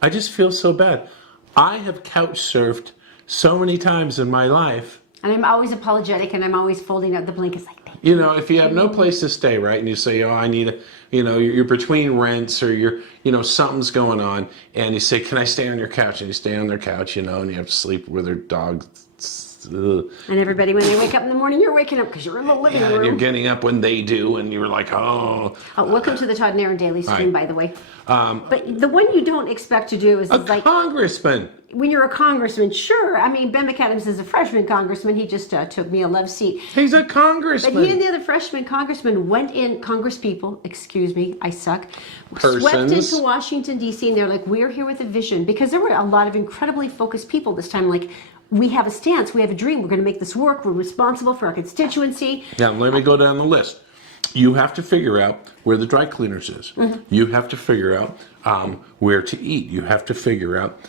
I just feel so bad. I have couch surfed so many times in my life. And I'm always apologetic, and I'm always folding out the blankets like that. You know, if you have no place to stay, right, and you say, oh, I need a, you know, you're between rents or you're, you know, something's going on, and you say, can I stay on your couch? And you stay on their couch, you know, and you have to sleep with their dog. And everybody, when they wake up in the morning, you're waking up because you're in the living room. And you're getting up when they do, and you're like, oh. Welcome to the Todd and Erin Daily Stream, by the way. But the one you don't expect to do is like congressman. When you're a congressman, sure. I mean, Ben McAdams is a freshman congressman. He just took me a love seat. He's a congressman. But he and the other freshman congressman went in, congresspeople, excuse me, I suck, swept into Washington, D.C., and they're like, we're here with a vision. Because there were a lot of incredibly focused people this time, like, we have a stance, we have a dream, we're going to make this work, we're responsible for our constituency. Now, let me go down the list. You have to figure out where the dry cleaners is. You have to figure out where to eat. You have to figure out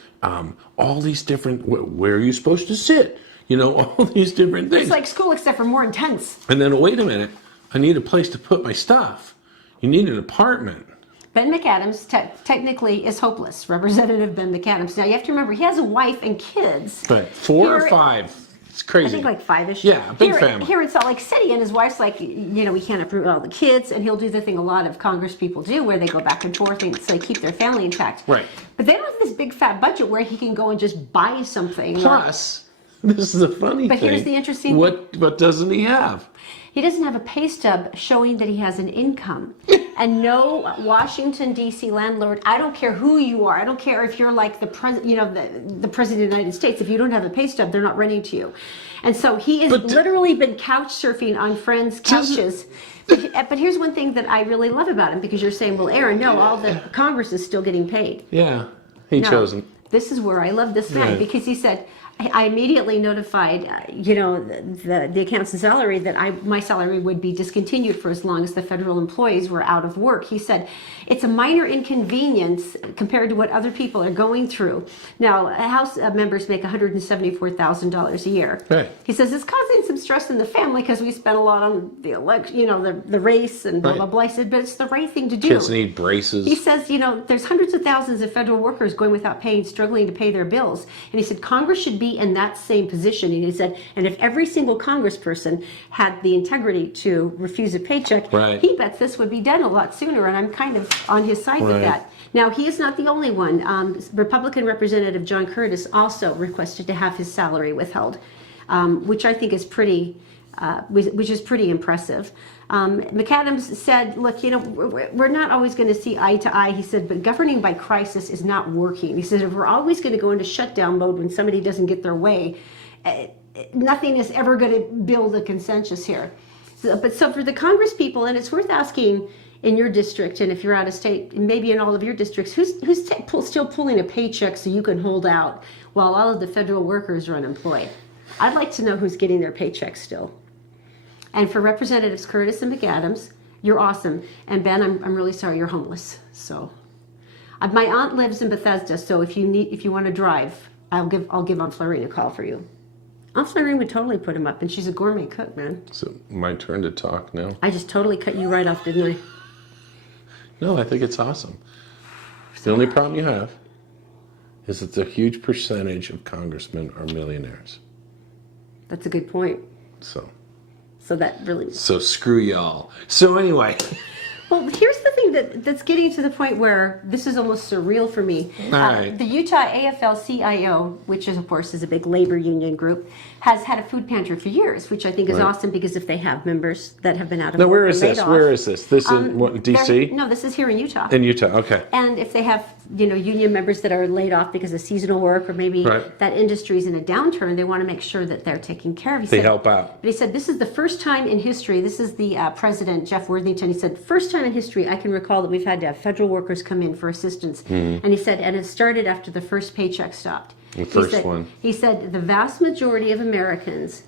all these different, where are you supposed to sit? You know, all these different things. It's like school except for more intense. And then, wait a minute, I need a place to put my stuff. You need an apartment. Ben McAdams technically is hopeless, Representative Ben McAdams. Now, you have to remember, he has a wife and kids. Right, 4 or 5. It's crazy. I think like 5-ish. Yeah, big family. Here in Salt Lake City, and his wife's like, you know, we can't approve all the kids, and he'll do the thing a lot of Congress people do, where they go back and forth and so they keep their family intact. Right. But they don't have this big fat budget where he can go and just buy something. Plus, this is the funny thing. But here's the interesting thing. What doesn't he have? He doesn't have a pay stub showing that he has an income. And no Washington, D.C. landlord, I don't care who you are. I don't care if you're like the president of the United States. If you don't have a pay stub, they're not renting to you. And so he has literally been couch surfing on friends' couches. But here's one thing that I really love about him, because you're saying, well, Erin, no, all the Congress is still getting paid. Yeah, he chose him. This is where I love this man, because he said, I immediately notified, you know, the accountant's salary that my salary would be discontinued for as long as the federal employees were out of work. He said, it's a minor inconvenience compared to what other people are going through. Now, House members make $174,000 a year. Right. He says it's causing some stress in the family because we spent a lot on the election, you know, the race and blah, blah, blah. He said, but it's the right thing to do. Kids need braces. He says, you know, there's hundreds of thousands of federal workers going without pay and struggling to pay their bills. And he said, Congress should be in that same position. And he said, and if every single congressperson had the integrity to refuse a paycheck, he bets this would be done a lot sooner. And I'm kind of on his side with that. Now, he is not the only one. Republican Representative John Curtis also requested to have his salary withheld, which I think is pretty impressive. McAdams said, look, you know, we're not always going to see eye to eye. He said, but governing by crisis is not working. He said, if we're always going to go into shutdown mode when somebody doesn't get their way, nothing is ever going to build a consensus here. So for the Congress people, and it's worth asking in your district, and if you're out of state, maybe in all of your districts, who's still pulling a paycheck so you can hold out while all of the federal workers are unemployed? I'd like to know who's getting their paychecks still. And for Representatives Curtis and McAdams, you're awesome. And Ben, I'm really sorry you're homeless. So, my aunt lives in Bethesda, so if you want to drive, I'll give Aunt Florine a call for you. Aunt Florine would totally put him up, and she's a gourmet cook, man. So my turn to talk now. I just totally cut you right off, didn't I? No, I think it's awesome. The only problem you have is that a huge percentage of congressmen are millionaires. That's a good point. So that really... So screw y'all. So anyway... Well, here's the thing that's getting to the point where this is almost surreal for me. The Utah AFL-CIO, which is, of course, is a big labor union group, has had a food pantry for years, which I think is awesome, because if they have members that have been out of work, where is this? Where is this? This is what, D.C.? No, this is here in Utah. In Utah, okay. And if they have, you know, union members that are laid off because of seasonal work, or maybe that industry's in a downturn, they want to make sure that they're taken care of. They help out. But he said, this is the first time in history, this is the president, Jeff Worthington, he said, first time in history I can recall that we've had to have federal workers come in for assistance. And he said, and it started after the first paycheck stopped. The first one. He said, the vast majority of Americans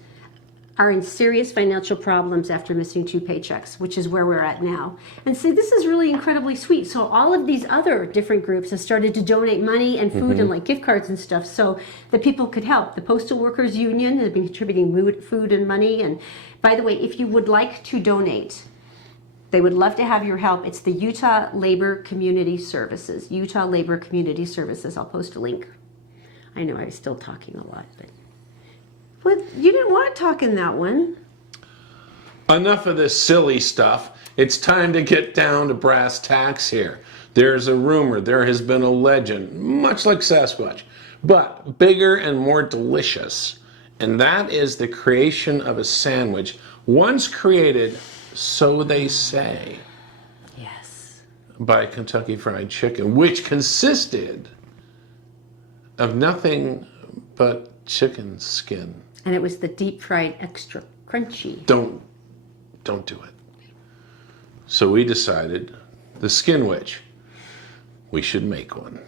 are in serious financial problems after missing 2 paychecks, which is where we're at now. And see, this is really incredibly sweet. So all of these other different groups have started to donate money and food and like gift cards and stuff so that people could help. The Postal Workers Union has been contributing food and money. And by the way, if you would like to donate They would love to have your help. It's the Utah Labor Community Services. Utah Labor Community Services. I'll post a link. I know I was still talking a lot, but you didn't want to talk in that one. Enough of this silly stuff. It's time to get down to brass tacks here. There's a rumor, there has been a legend, much like Sasquatch, but bigger and more delicious. And that is the creation of a sandwich, once created, so they say, Yes. by Kentucky Fried Chicken, which consisted of nothing but chicken skin. And it was the deep fried extra crunchy. Don't do it. So we decided, the Skin Witch, we should make one.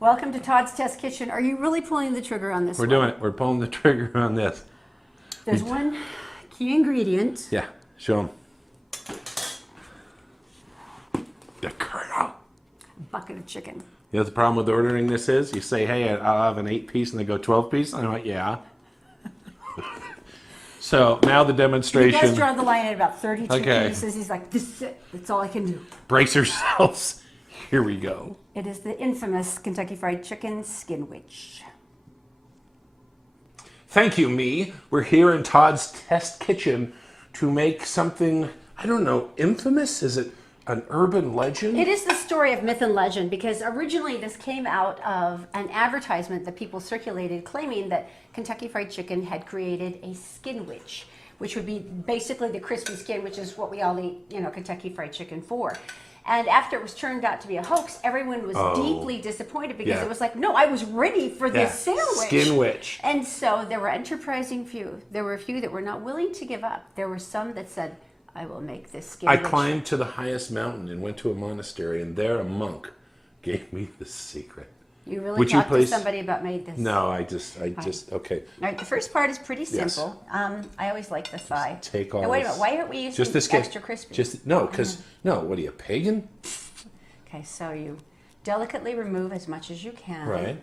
Welcome to Todd's Test Kitchen. Are you really pulling the trigger on this We're doing it. We're pulling the trigger on this. There's one key ingredient. Yeah, show them. The kernel. Bucket of chicken. You know what the problem with ordering this is? You say, hey, I'll have an 8-piece, and they go 12-piece. I'm like, yeah. So now the demonstration. He does draw the line at about 32 Okay. pieces. He's like, this is it. That's all I can do. Brace yourselves. Here we go. It is the infamous Kentucky Fried Chicken Skin Witch. Thank you, me. We're here in Todd's test kitchen to make something, I don't know, infamous? Is it an urban legend? It is the story of myth and legend because originally this came out of an advertisement that people circulated claiming that Kentucky Fried Chicken had created a skin witch, which would be basically the crispy skin, which is what we all eat, Kentucky Fried Chicken for. And after it was turned out to be a hoax, everyone was deeply disappointed because it was like, no, I was ready for this sandwich. Skin Witch. And so there were enterprising few. There were a few that were not willing to give up. There were some that said, I will make this skin I witch. climbed to the highest mountain and went to a monastery, and there a monk gave me the secret. You really Would you talked to please- somebody about made this? No, I just, okay. All right, the first part is pretty simple. I always like the thigh. Take all Now, wait a this- minute, why aren't we using Just the skin. extra crispy? No, what are you, pagan? Okay, so you delicately remove as much as you can. Right.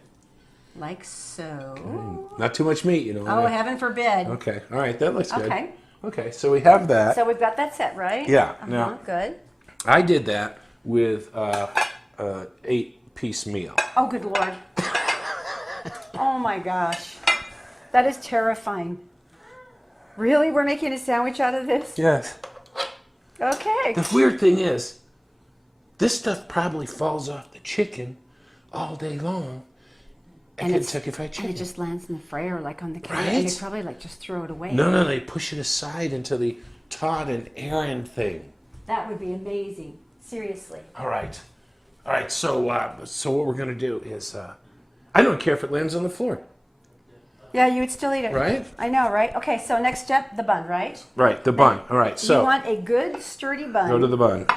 Like so. Not too much meat, Oh, heaven forbid. Okay, all right, that looks good. Okay. Okay, so we have that. So we've got that set, right? Yeah, now- Good. I did that with a 8-piece meal. Oh, good Lord. Oh, my gosh. That is terrifying. Really? We're making a sandwich out of this? Yes. Okay. The weird thing is, this stuff probably falls off the chicken all day long at Kentucky Fried Chicken. And it just lands in the fryer, like on the counter. Right? And they probably like just throw it away. No, they push it aside into the Todd and Erin thing. That would be amazing. Seriously. All right. So what we're gonna do is, I don't care if it lands on the floor. Yeah, you would still eat it. Right? I know, right? Okay, so next step, the bun, right? Right, the bun. All right, so You want a good sturdy bun. go to the bun.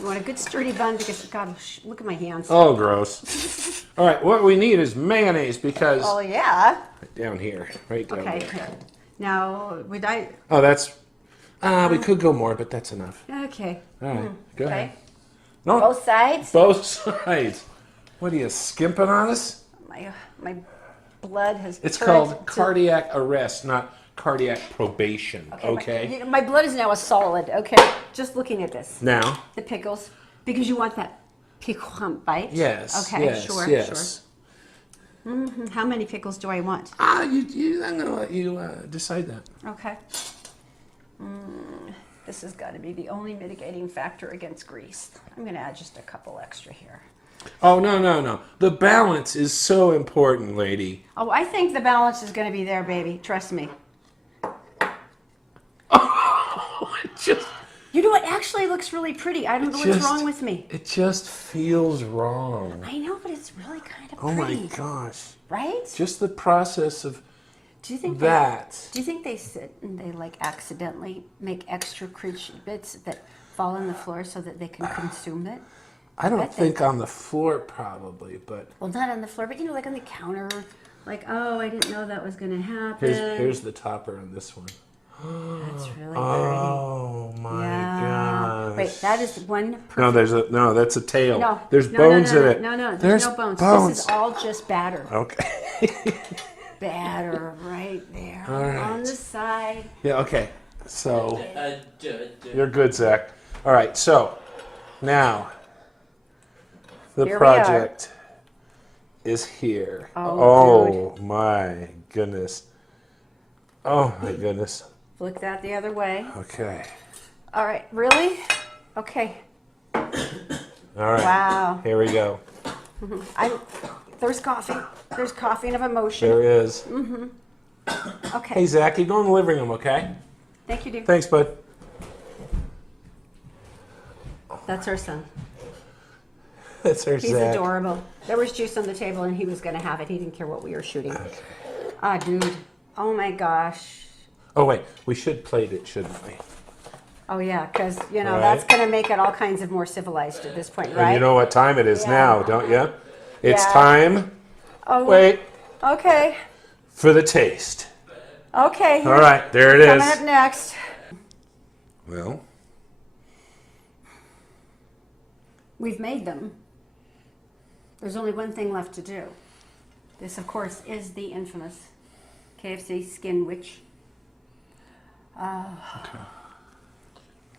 You want a good sturdy bun because, God, look at my hands. Oh, gross. All right, what we need is mayonnaise because Oh, yeah. down here, right down Okay. there. Now, would I? Oh, that's. We could go more, but that's enough. Okay. All right, go Okay. ahead. No, Both sides? both sides. What are you skimping on us? My blood has It's turned called to- cardiac arrest, not cardiac probation. Okay. My blood is now a solid, okay? Just looking at this. Now. The pickles. Because you want that piquant bite. Yes. Okay, yes, sure, yes. sure. How many pickles do I want? I'm gonna let you decide that. Okay. This has got to be the only mitigating factor against grease. I'm going to add just a couple extra here. Oh no! The balance is so important, lady. Oh, I think the balance is going to be there, baby. Trust me. Oh, it just. You know what? Actually, looks really pretty. I don't know what's wrong with me. It just feels wrong. I know, but it's really kind of Oh pretty. my gosh! Right? Just the process of Do you think that. Do you think they sit and they like accidentally make extra crunchy bits that fall on the floor so that they can consume it? I don't bet they- think on the floor probably, but Well, not on the floor, but like on the counter. Like, oh, I didn't know that was going to happen. here's the topper on this one. That's really pretty. Oh my gosh! Wait, that is one. No, that's a tail. No, there's no, bones no, in it. No, there's no bones. This is all just batter. Okay. batter right there All right. on the side. Yeah, okay. So, you're good, Zach. All right, so now the Here we are. project is here. Oh, My goodness. Oh, my goodness. Flick that the other way. Okay. All right, really? Okay. All right. Wow. Here we go. There's coffee. There's coughing of emotion. There is. Okay. Hey, Zach, you go in the living room, okay? Thank you, dear. Thanks, bud. That's our son. That's our He's Zach. adorable. There was juice on the table and he was going to have it. He didn't care what we were shooting. Ah, dude. Oh my gosh. Oh, wait. We should plate it, shouldn't we? Oh yeah, because you know Right. that's going to make it all kinds of more civilized at this point, right? And you know what time it is Yeah. now, don't you? It's Yeah. time. Oh Wait. Okay. For the taste. Okay. All right, there it Coming is. up next. Well, We've made them. There's only one thing left to do. This, of course, is the infamous KFC Skin Witch.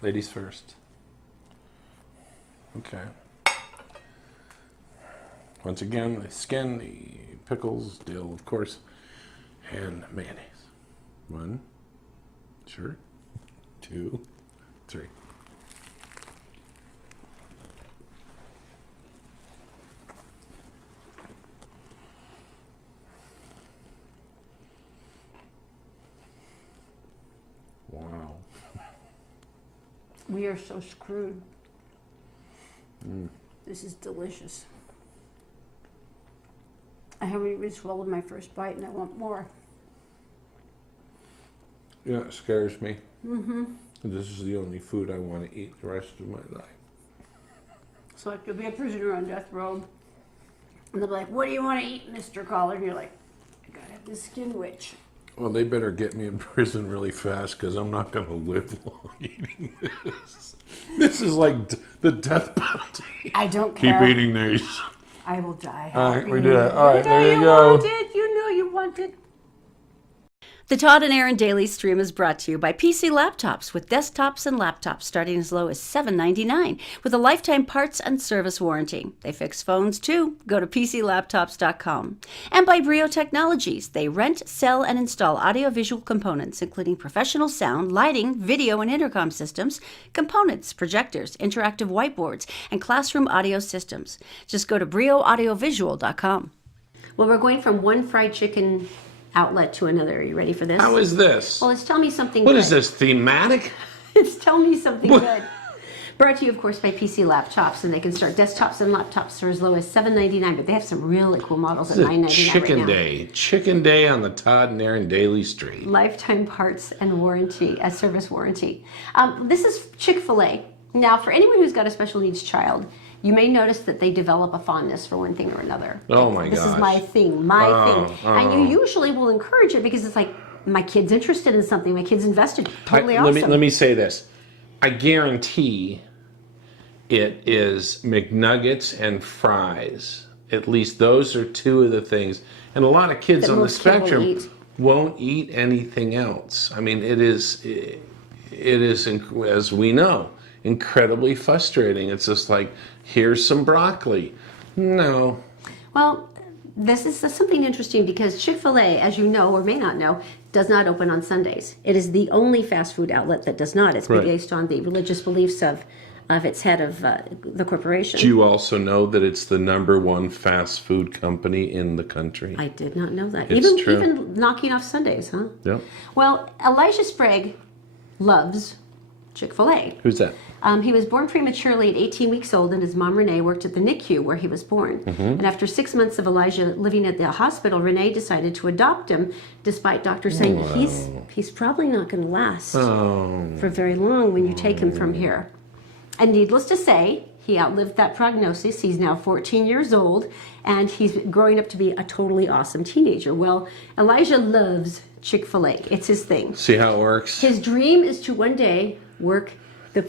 ladies first. Okay. Once again, the skin, the pickles, dill, of course, and mayonnaise. 1, sure, 2, 3. Wow. We are so screwed. This is delicious. I haven't even swallowed my first bite and I want more. Yeah, it scares me. This is the only food I want to eat the rest of my life. So I could be a prisoner on death row. And they'll be like, what do you want to eat, Mr. Caller? And you're like, I gotta have the Skin Witch. Well, they better get me in prison really fast because I'm not going to live long eating this. This is like the death penalty. I don't Keep care. eating these. I will die. All right, happy. we did it. All right, You know there you go. Want it. You know you want it. The Todd and Erin Daily Stream is brought to you by PC Laptops with desktops and laptops starting as low as $7.99 with a lifetime parts and service warranty. They fix phones too. Go to PCLaptops.com. And by Brio Technologies. They rent, sell, and install audiovisual components including professional sound, lighting, video and intercom systems, components, projectors, interactive whiteboards, and classroom audio systems. Just go to BrioAudiovisual.com. Well, we're going from one fried chicken outlet to another. Are you ready for this? How is this? Well, it's Tell Me Something What Good. is this, thematic? It's Tell Me Something Good. Brought to you, of course, by PC Laptops, and they can start desktops and laptops for as low as $7.99, but they have some really cool models at $9.99 Chicken right now. Day. Chicken Day on the Todd and Erin Daily Stream. Lifetime parts and warranty, a service warranty. This is Chick Fil A. Now, for anyone who's got a special needs child, you may notice that they develop a fondness for one thing or another. Oh my gosh. This is my thing, thing. And you usually will encourage it because it's like, my kid's interested in something, my kid's invested. Totally awesome. Let me say this. I guarantee it is McNuggets and fries. At least those are two of the things. And a lot of kids That on the most kids will spectrum eat. won't eat anything else. I mean, it is, as we know, incredibly frustrating. It's just like, here's some broccoli. No. Well, this is something interesting because Chick Fil A, as you know or may not know, does not open on Sundays. It is the only fast food outlet that does not. It's Right. based on the religious beliefs of its head of the corporation. Do you also know that it's the #1 fast food company in the country? I did not know that. It's true. Even knocking off Sundays, huh? Yep. Well, Elijah Sprague loves Chick Fil A. Who's that? He was born prematurely at 18 weeks old, and his mom, Renee, worked at the NICU where he was born. And after 6 months of Elijah living at the hospital, Renee decided to adopt him, despite doctors saying that he's probably not going to last for very long when you take him from here. And needless to say, he outlived that prognosis. He's now 14 years old, and he's growing up to be a totally awesome teenager. Well, Elijah loves Chick Fil A. It's his thing. See how it works? His dream is to one day work the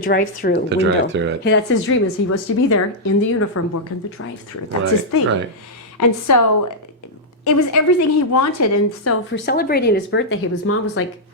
drive-through window. drive-thru, right. That's his dream. Is he wants to be there in the uniform working the drive-through. That's his Right, thing. right. And so it was everything he wanted. And so for celebrating his birthday, his mom was like,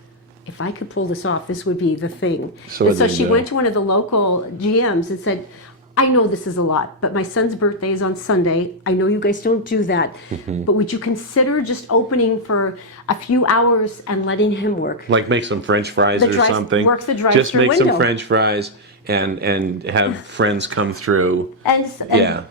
if I could pull this off, this would be the thing. So she went to one of the local GMs and said, I know this is a lot, but my son's birthday is on Sunday. I know you guys don't do that, but would you consider just opening for a few hours and letting him work? Like make some French fries or something. Work the drive-through Just make window. some French fries and have friends come through. And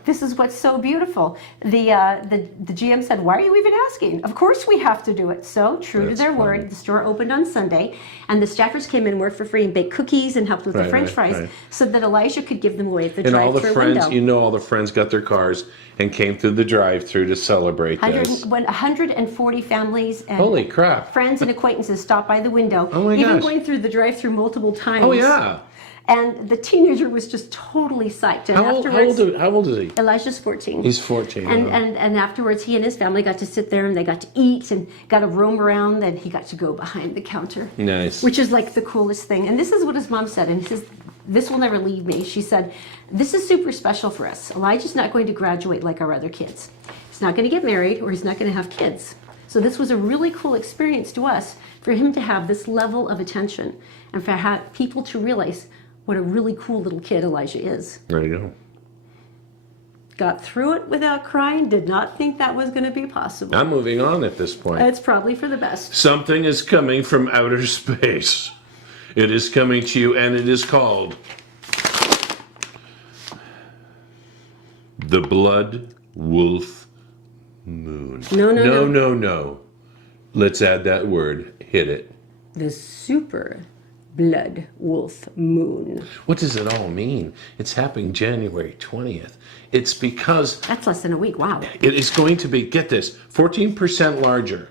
this is what's so beautiful. The GM said, why are you even asking? Of course we have to do it. So true to their word, the store opened on Sunday, and the staffers came in, worked for free, and baked cookies and helped with the French fries so that Elijah could give them away at the drive-through window. And all the friends, all the friends got their cars and came through the drive-through to celebrate this. 140 families and holy crap, friends and acquaintances stopped by the window, oh my even gosh. going through the drive-through multiple times. Oh yeah. And the teenager was just totally psyched. And how old is he? Elijah's 14. He's 14. And afterwards, he and his family got to sit there and they got to eat and got to roam around. And he got to go behind the counter. Nice. Which is like the coolest thing. And this is what his mom said. And he says, this will never leave me. She said, this is super special for us. Elijah's not going to graduate like our other kids. He's not going to get married or he's not going to have kids. So this was a really cool experience to us for him to have this level of attention and for people to realize what a really cool little kid Elijah is. There you go. Got through it without crying, did not think that was going to be possible. I'm moving on at this point. It's probably for the best. Something is coming from outer space. It is coming to you, and it is called the Blood Wolf Moon. No. Let's add that word. Hit it. The super blood wolf moon. What does it all mean? It's happening January 20th. It's because... That's less than a week. Wow. It is going to be, get this, 14% larger.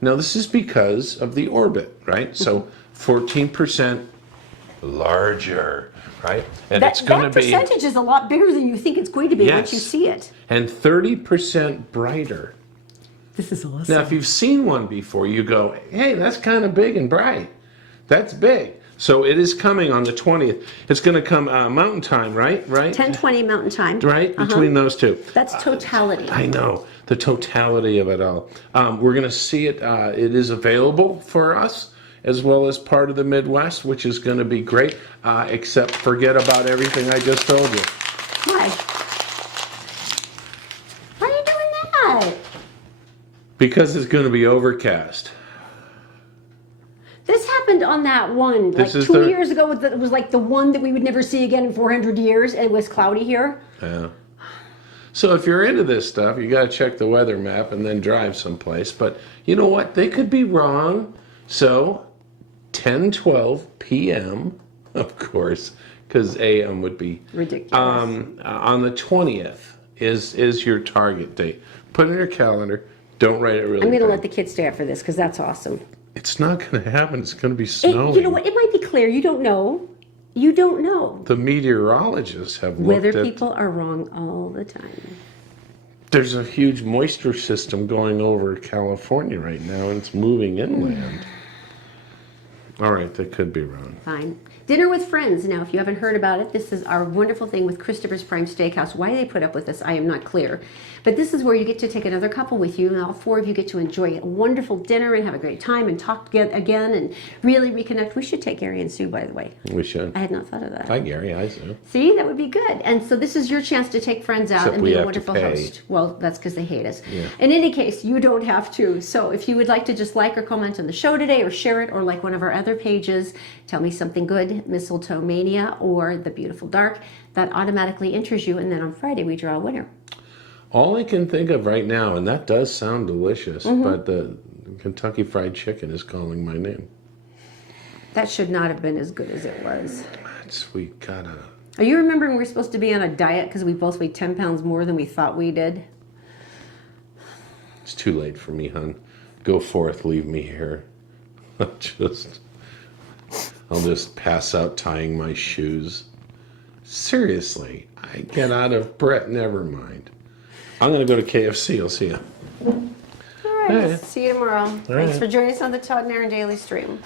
Now, this is because of the orbit, right? So 14% larger, right? And it's going to be... That percentage is a lot bigger than you think it's going to be once you see it. And 30% brighter. This is awesome. Now, if you've seen one before, you go, hey, that's kind of big and bright. That's big. So it is coming on the 20th. It's going to come Mountain Time, right? 10:20 Mountain Time. Right? Between those two. That's totality. I know. The totality of it all. We're going to see it. It is available for us as well as part of the Midwest, which is going to be great, except forget about everything I just told you. Why? Why are you doing that? Because it's going to be overcast. This happened on that one, like 2 years ago. It was like the one that we would never see again in 400 years, and it was cloudy here. Yeah. So if you're into this stuff, you got to check the weather map and then drive someplace. But you know what? They could be wrong. So 10:12 p.m., of course, because a.m. would be ridiculous. On the 20th is your target date. Put it in your calendar. Don't write it really. I'm going to big. let the kids stay up for this because that's awesome. It's not going to happen. It's going to be snowing. You know what? It might be clear. You don't know. You don't know. The meteorologists have looked Weather people are wrong all the time. There's a huge moisture system going over California right now, and it's moving inland. All right, that could be wrong. Fine. Dinner with friends. Now, if you haven't heard about it, this is our wonderful thing with Christopher's Prime Steakhouse. Why they put up with this, I am not clear. But this is where you get to take another couple with you, and all four of you get to enjoy a wonderful dinner and have a great time and talk again and really reconnect. We should take Gary and Sue, by the way. We should. I had not thought of that. Hi, Gary. Hi, Sue. See, that would be good. And so this is your chance to take friends out Except and we be a have wonderful to pay. host. Well, that's because they hate us. Yeah. In any case, you don't have to. So if you would like to just like or comment on the show today or share it or like one of our other pages, tell me something good, Mistletoe Mania or The Beautiful Dark, that automatically enters you. And then on Friday, we draw a winner. All I can think of right now, and that does sound delicious, but the Kentucky Fried Chicken is calling my name. That should not have been as good as it was. We gotta... Are you remembering we're supposed to be on a diet because we both weighed 10 pounds more than we thought we did? It's too late for me, hon. Go forth, leave me here. I'll just pass out tying my shoes. Seriously, I get out of breath. Never mind. I'm going to go to KFC. I'll see you. All right. See you tomorrow. Thanks right. for joining us on the Todd and Erin Daily Stream.